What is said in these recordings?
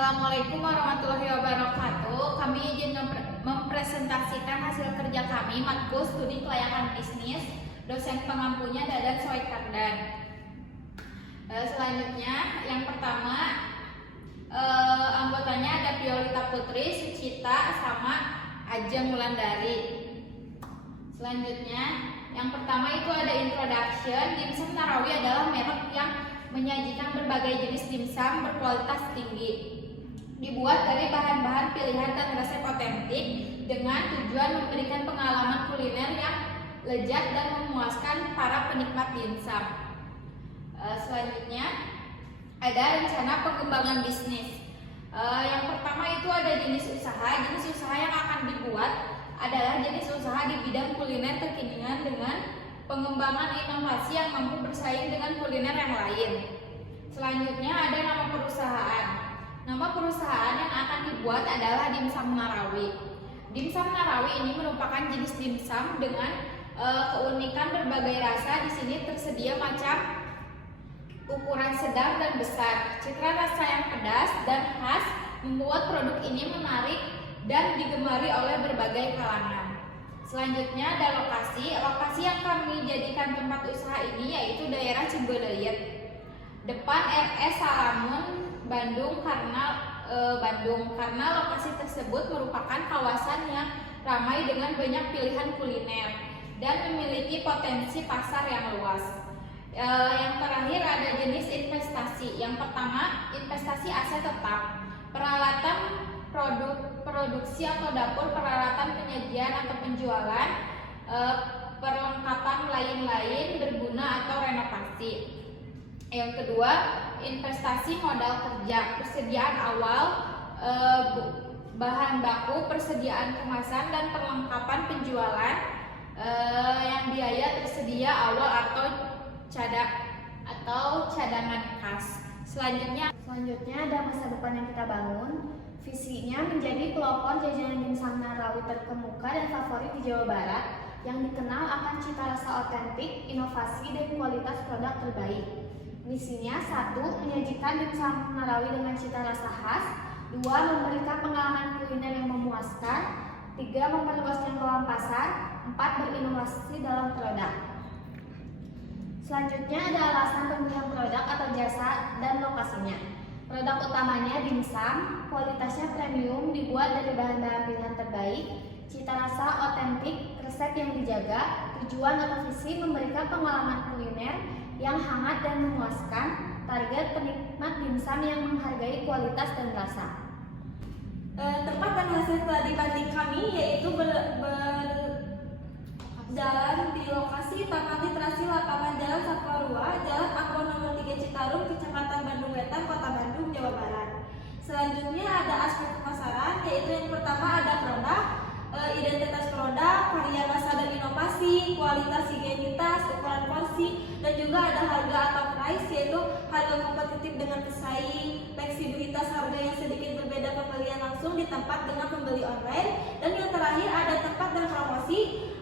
Assalamualaikum warahmatullahi wabarakatuh. Kami izin mempresentasikan hasil kerja kami matkul studi kelayakan bisnis. Dosen pengampunya Dadan Soekardan. Selanjutnya, yang pertama anggotanya ada Piolita Putri, Sucita, sama Ajeng Wulandari. Selanjutnya, yang pertama itu ada introduction. Dimsum Narawi adalah merek yang menyajikan berbagai jenis dimsum berkualitas tinggi. Dibuat dari bahan-bahan pilihan dan resep otentik dengan tujuan memberikan pengalaman kuliner yang lezat dan memuaskan para penikmat dimsum. Selanjutnya ada rencana pengembangan bisnis. Yang pertama itu ada jenis usaha. Jenis usaha yang akan dibuat adalah jenis usaha di bidang kuliner kekinian dengan pengembangan inovasi yang mampu bersaing dengan kuliner yang lain. Selanjutnya ada nama perusahaan. Nama perusahaan yang akan dibuat adalah Dimsum Narawi. Dimsum Narawi ini merupakan jenis dimsum dengan keunikan berbagai rasa. Di sini tersedia macam ukuran sedang dan besar. Citra rasa yang pedas dan khas membuat produk ini menarik dan digemari oleh berbagai kalangan. Selanjutnya ada lokasi. Lokasi yang kami jadikan tempat usaha ini yaitu daerah Cimbeleuit, depan RS Salamun, Bandung karena lokasi tersebut merupakan kawasan yang ramai dengan banyak pilihan kuliner dan memiliki potensi pasar yang luas. Yang terakhir ada jenis investasi. Yang pertama, investasi aset tetap, peralatan produksi atau dapur, peralatan penyajian atau penjualan, perlengkapan lain-lain berguna atau renovasi. Yang kedua, investasi modal kerja, persediaan awal, bahan baku, persediaan kemasan dan perlengkapan penjualan, yang biaya tersedia awal atau cadangan kas. Selanjutnya ada masa depan yang kita bangun. Visinya menjadi pelopor jajanan dimsum Narawi terkemuka dan favorit di Jawa Barat yang dikenal akan cita rasa otentik, inovasi, dan kualitas produk terbaik. Misinya 1. Menyajikan dimsum Narawi dengan cita rasa khas. 2. Memberikan pengalaman kuliner yang memuaskan. 3. Memperluas jangkauan pasar. 4. Berinovasi dalam produk. Selanjutnya ada alasan pemilihan produk atau jasa dan lokasinya. Produk utamanya dimsum, kualitasnya premium, dibuat dari bahan-bahan pilihan terbaik, cita rasa otentik, resep yang dijaga, tujuan atau visi memberikan pengalaman kuliner yang hangat dan memuaskan, target penikmat dimsum yang menghargai kualitas dan rasa. Tempat dan hasil studi banding kami yaitu jalan di lokasi Taman Literasi Lapangan Jalan Satwa Jalan Agro nomor 3 Citarum, Kecamatan Bandung Wetan, Kota Bandung, Jawa Barat. Selanjutnya ada aspek pemasaran, yaitu yang pertama ada produk, identitas produk, varian rasa dan inovasi, kualitas higienitas, ukuran porsi, dan juga ada harga atau price, yaitu harga kompetitif dengan pesaing, fleksibilitas harga yang sedikit berbeda pembelian langsung di tempat dengan pembeli online, dan yang terakhir ada tempat dan promosi,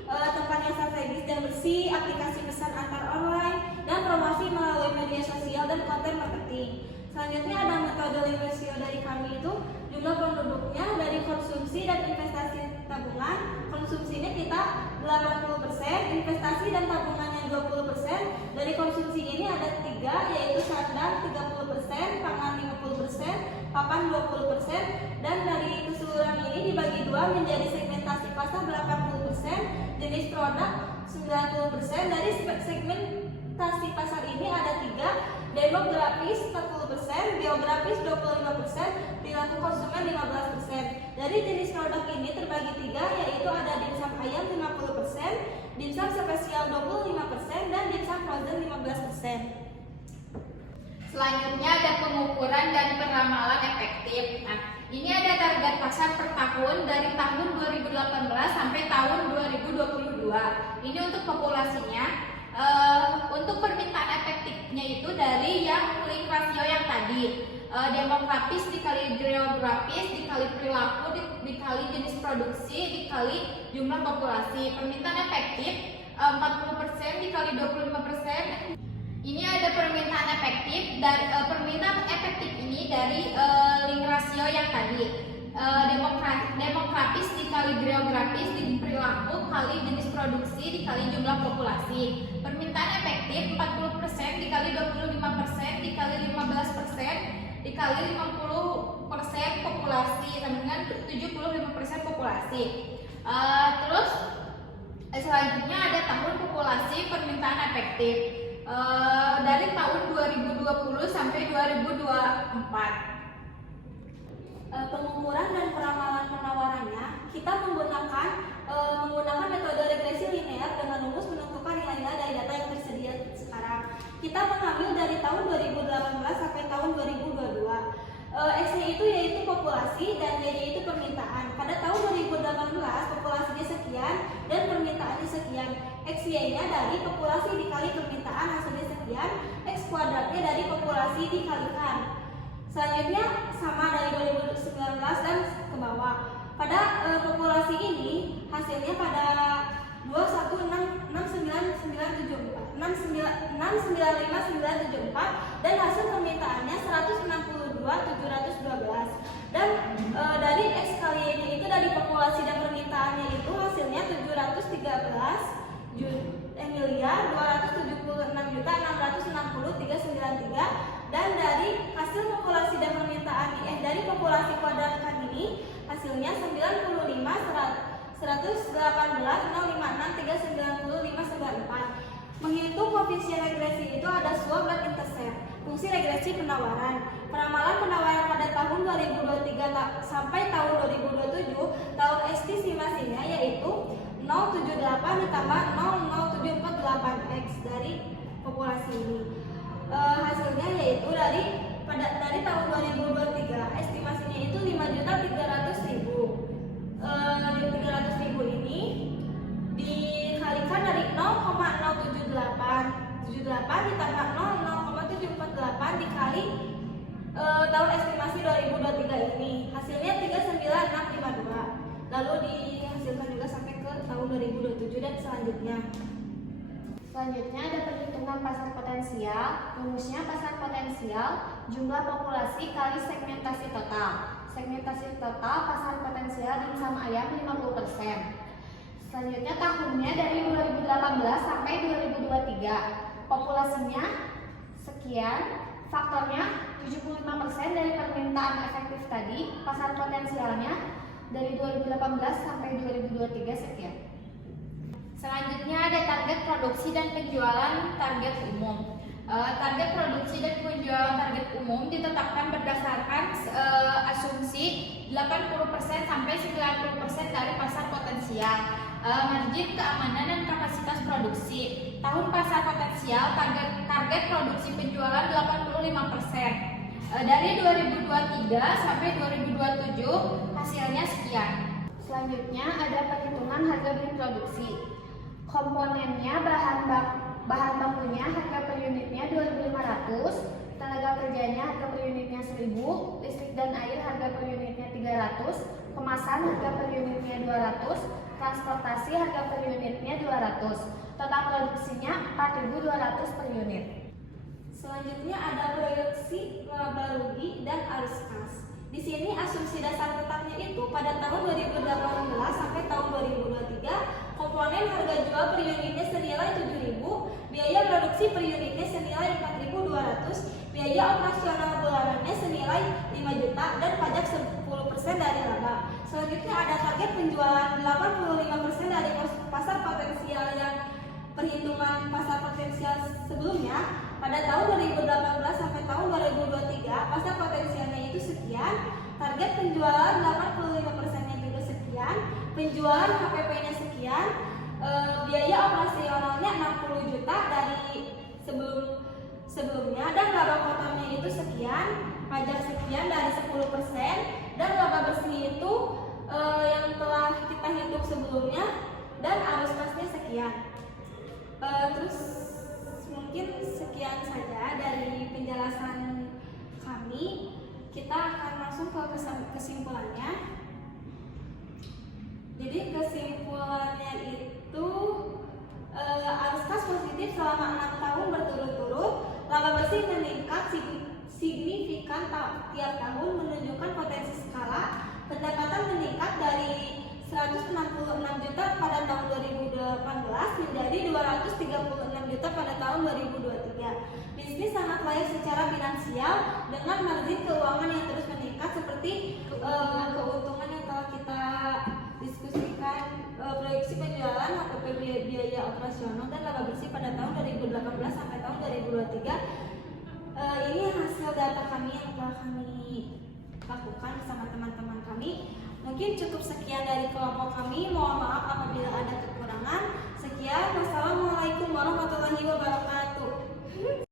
tempat yang strategis dan bersih, aplikasi pesan antar online, dan promosi melalui media sosial dan konten marketing. Selanjutnya ada metode link ratio dari kami itu jumlah penduduknya dari konsumsi dan investasi tabungan. Konsumsinya kita 80%, investasi dan tabungannya 20%. Dari konsumsi ini ada 3, yaitu sandang 30%, pangan 50%, papan 20%, dan dari keseluruhan ini dibagi 2 menjadi segmentasi pasar 80%, jenis produk 90%. Dari segmentasi pasar ini ada 3, demografis 40%, geografis 25%, perilaku konsumen 15%. Dari jenis produk ini terbagi 3, yaitu ada dimsum ayam 50%, dimsum spesial 25%, dan dimsum frozen 15%. selanjutnya ada pengukuran dan peramalan efektif. Nah, ini ada target pasar per tahun dari tahun 2018 sampai tahun 2022. Ini untuk populasinya. Untuk permintaan efektifnya itu dari yang link rasio yang tadi, demografis dikali geografis dikali perilaku dikali jenis produksi dikali jumlah populasi. Permintaan efektif 40% dikali 25%. Ini ada permintaan efektif dan permintaan efektif ini dari link rasio dikali 50% populasi sama dengan 75% populasi. Terus selanjutnya ada tahun populasi permintaan efektif dari tahun 2020 sampai 2024. Pengukuran dan peramalan penawarannya, kita menggunakan metode regresi linear dengan rumus menentukan nilai-nilai dari data yang tersedia sekarang. Kita mengambil dari tahun 2018 sampai tahun 2022. X-nya itu yaitu populasi dan Y-nya itu permintaan. Pada tahun 2018 populasinya sekian dan permintaannya sekian. X-Y-nya dari populasi dikali permintaan hasilnya sekian, X kuadratnya dari populasi dikalikan. Selanjutnya sama dari 2019 dan ke bawah. Pada populasi ini hasilnya pada 2165974 dan hasil permintaannya 162.712 dan dari X kali Y itu dari populasi dan permintaannya itu hasilnya 713.276.660.393 dan dari hasil populasi dan permintaan dari populasi kuadratkan ini hasilnya 95.118.056.390.594. Menghitung koefisien regresi itu ada SWOT dan intercept. Fungsi regresi penawaran. Peramalan penawaran pada tahun 2023 sampai tahun 2027, tahun estimasinya yaitu 078 ditambah 00748 X dari populasi ini. Hasilnya yaitu dari tahun 2023 estimasinya itu 5.300.000. 300.000 ini dikalikan dari 0,078 ditambah 0,748 dikali tahun estimasi 2023 ini hasilnya 39652. Lalu dihasilkan juga sampai ke tahun 2027 dan selanjutnya. Selanjutnya ada perhitungan pasar potensial. Rumusnya pasar potensial jumlah populasi kali segmentasi total. Segmentasi total pasar potensial dimsum ayam 50%. Selanjutnya tahunnya dari 2018 sampai 2023. Populasinya sekian, faktornya 75% dari permintaan efektif tadi. Pasar potensialnya dari 2018 sampai 2023 sekian. Selanjutnya ada target produksi dan penjualan target umum. Target produksi dan penjualan target umum ditetapkan berdasarkan asumsi 80% sampai 90% dari pasar potensial. Margin keamanan dan kapasitas produksi. Tahun pasar potensial target produksi penjualan 85%. Dari 2023 sampai 2027 hasilnya sekian. Selanjutnya ada perhitungan harga beli produksi. Komponennya bahan bakunya harga per unitnya 2.500, tenaga kerjanya harga per unitnya 1.000, listrik dan air harga per unitnya 300, kemasan harga per unitnya 200, transportasi harga per unitnya 200. Total produksinya 4.200 per unit. Selanjutnya ada proyeksi laba rugi dan arus kas. Di sini asumsi dasar tetapnya itu pada tahun 2018 sampai tahun 2023 komponen harga jual per unitnya senilai 7.000, biaya produksi per unitnya senilai 4.200, biaya operasional bulanannya senilai 5 juta dan pajak 10% dari laba. Selanjutnya ada target penjualan 85% dari pasar potensial yang perhitungan pasar potensial sebelumnya. Pada tahun 2018 sampai tahun 2023 pasar potensialnya itu sekian, target penjualan 85%-nya juga sekian, penjualan HPP-nya sekian, biaya operasionalnya 60 juta dari sebelumnya dan laba kotornya itu sekian, pajak sekian dari 10% dan laba bersih itu yang telah kita hitung sebelumnya dan arus kasnya sekian. Terus mungkin sekian saja dari penjelasan kami. Kita akan langsung ke kesimpulannya. Jadi kesimpulannya itu arus kas positif selama 6 tahun berturut-turut, laba bersih meningkat signifikan tiap tahun menunjukkan potensi skala, pendapatan meningkat dari 166 juta pada tahun 2018 menjadi 236 juta pada tahun 2023. Bisnis sangat layak secara finansial dengan margin keuangan yang terus meningkat seperti keuntungan yang telah kita diskusikan, proyeksi penjualan, HPP biaya operasional dan laba bersih pada tahun 2018 sampai tahun 2023. Ini hasil data kami yang telah kami lakukan bersama teman-teman kami. Mungkin cukup sekian dari kelompok kami. Mohon maaf apabila ada kekurangan. Sekian, wassalamualaikum warahmatullahi wabarakatuh.